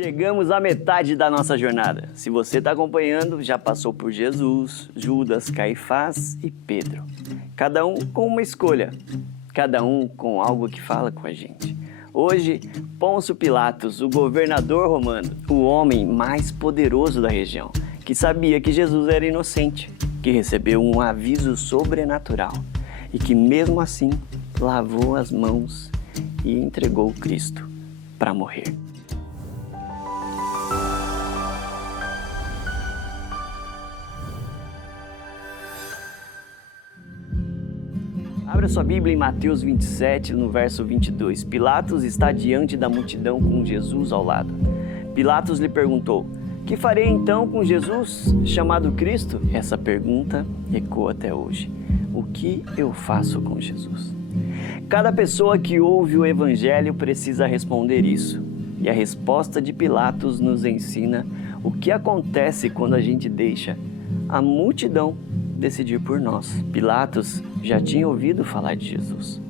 Chegamos à metade da nossa jornada. Se você está acompanhando, já passou por Jesus, Judas, Caifás e Pedro. Cada um com uma escolha, cada um com algo que fala com a gente. Hoje, Pôncio Pilatos, o governador romano, o homem mais poderoso da região, que sabia que Jesus era inocente, que recebeu um aviso sobrenatural e que mesmo assim lavou as mãos e entregou Cristo para morrer. Abra sua Bíblia em Mateus 27, no verso 22. Pilatos está diante da multidão com Jesus ao lado. Pilatos lhe perguntou: "Que farei então com Jesus, chamado Cristo?" Essa pergunta ecoa até hoje. O que eu faço com Jesus? Cada pessoa que ouve o Evangelho precisa responder isso. E a resposta de Pilatos nos ensina o que acontece quando a gente deixa a multidão decidir por nós. Pilatos já tinha ouvido falar de Jesus.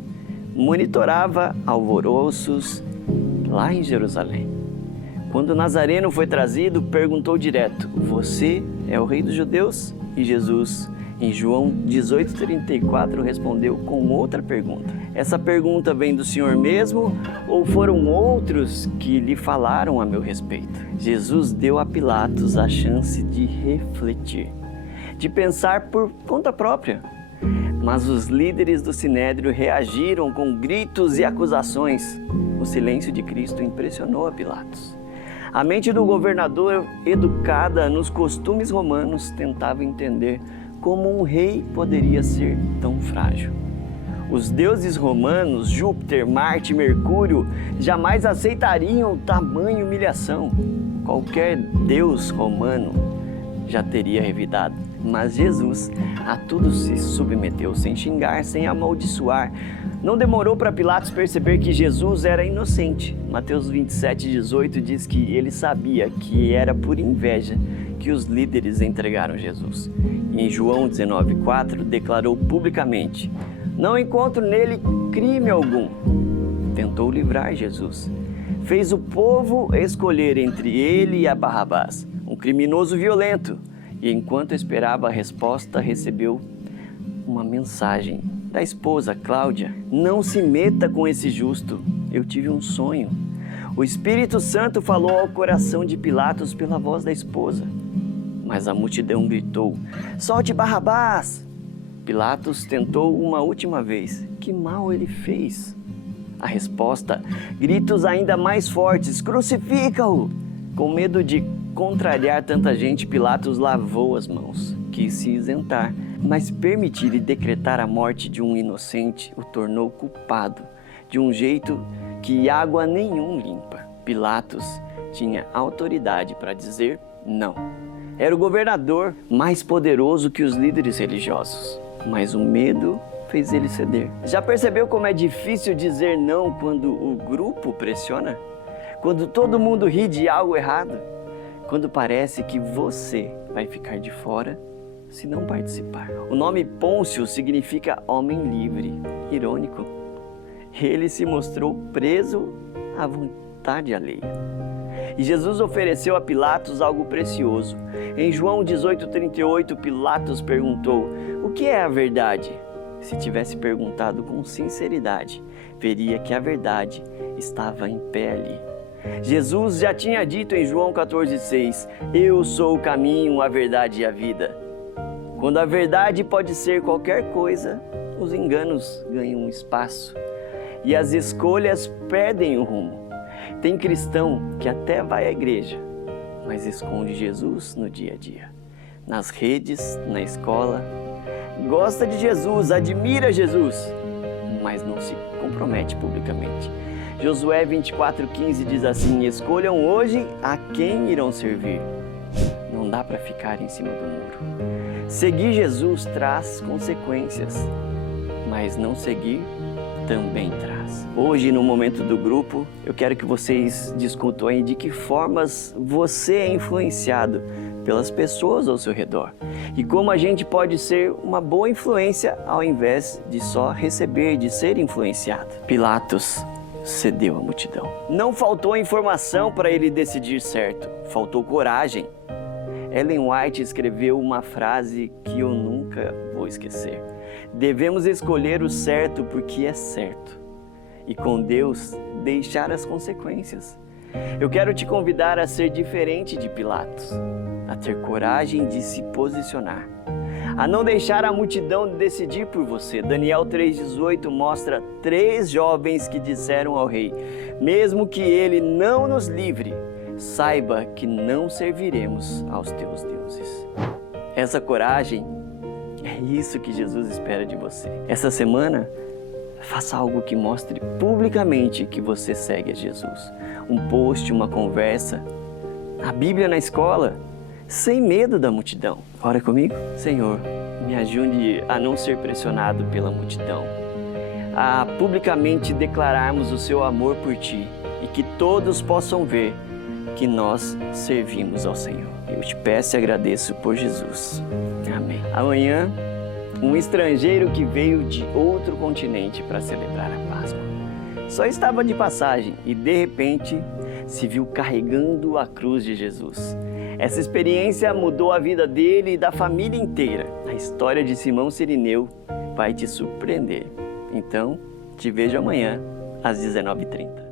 Monitorava alvoroços lá em Jerusalém. Quando o Nazareno foi trazido, perguntou direto: "Você é o rei dos judeus?" E Jesus, em João 18:34, respondeu com outra pergunta: "Essa pergunta vem do Senhor mesmo ou foram outros que lhe falaram a meu respeito?" Jesus deu a Pilatos a chance de refletir, de pensar por conta própria. Mas os líderes do Sinédrio reagiram com gritos e acusações. O silêncio de Cristo impressionou a Pilatos. A mente do governador, educada nos costumes romanos, tentava entender como um rei poderia ser tão frágil. Os deuses romanos, Júpiter, Marte e Mercúrio, jamais aceitariam tamanha humilhação. Qualquer deus romano já teria revidado. Mas Jesus a tudo se submeteu, sem xingar, sem amaldiçoar. Não demorou para Pilatos perceber que Jesus era inocente. Mateus 27:18 diz que ele sabia que era por inveja que os líderes entregaram Jesus. E em João 19:4 declarou publicamente: "Não encontro nele crime algum." Tentou livrar Jesus. Fez o povo escolher entre ele e a Barrabás, um criminoso violento. E enquanto esperava a resposta, recebeu uma mensagem da esposa, Cláudia: "Não se meta com esse justo, eu tive um sonho." O Espírito Santo falou ao coração de Pilatos pela voz da esposa. Mas a multidão gritou: "Solte Barrabás!" Pilatos tentou uma última vez. Que mal ele fez? A resposta: gritos ainda mais fortes: "Crucifica-o!" Com medo de contrariar tanta gente, Pilatos lavou as mãos. Quis se isentar, mas permitir e decretar a morte de um inocente o tornou culpado, de um jeito que água nenhum limpa. Pilatos tinha autoridade para dizer não. Era o governador mais poderoso que os líderes religiosos, mas o medo fez ele ceder. Já percebeu como é difícil dizer não quando o grupo pressiona? Quando todo mundo ri de algo errado? Quando parece que você vai ficar de fora se não participar. O nome Pôncio significa homem livre. Irônico. Ele se mostrou preso à vontade alheia. E Jesus ofereceu a Pilatos algo precioso. Em João 18:38, Pilatos perguntou: "O que é a verdade?" Se tivesse perguntado com sinceridade, veria que a verdade estava em pé ali. Jesus já tinha dito em João 14:6, "Eu sou o caminho, a verdade e a vida." Quando a verdade pode ser qualquer coisa, os enganos ganham espaço e as escolhas perdem o rumo. Tem cristão que até vai à igreja, mas esconde Jesus no dia a dia, nas redes, na escola. Gosta de Jesus, admira Jesus, mas não se compromete publicamente. Josué 24:15 diz assim: "Escolham hoje a quem irão servir." Não dá para ficar em cima do muro. Seguir Jesus traz consequências, mas não seguir também traz. Hoje, no momento do grupo, eu quero que vocês discutam aí de que formas você é influenciado pelas pessoas ao seu redor e como a gente pode ser uma boa influência ao invés de só receber, de ser influenciado. Pilatos cedeu à multidão. Não faltou informação para ele decidir certo, faltou coragem. Ellen White escreveu uma frase que eu nunca vou esquecer. Devemos escolher o certo porque é certo, e com Deus deixar as consequências. Eu quero te convidar a ser diferente de Pilatos, a ter coragem de se posicionar, a não deixar a multidão decidir por você. Daniel 3,18 mostra 3 jovens que disseram ao rei: mesmo que ele não nos livre, saiba que não serviremos aos teus deuses. Essa coragem é isso que Jesus espera de você. Essa semana, faça algo que mostre publicamente que você segue a Jesus. Um post, uma conversa, a Bíblia na escola, sem medo da multidão. Ora comigo? Senhor, me ajude a não ser pressionado pela multidão, a publicamente declararmos o seu amor por Ti e que todos possam ver que nós servimos ao Senhor. Eu te peço e agradeço por Jesus. Amém. Amanhã, um estrangeiro que veio de outro continente para celebrar a Páscoa só estava de passagem e, de repente, se viu carregando a cruz de Jesus. Essa experiência mudou a vida dele e da família inteira. A história de Simão Cirineu vai te surpreender. Então, te vejo amanhã às 19h30.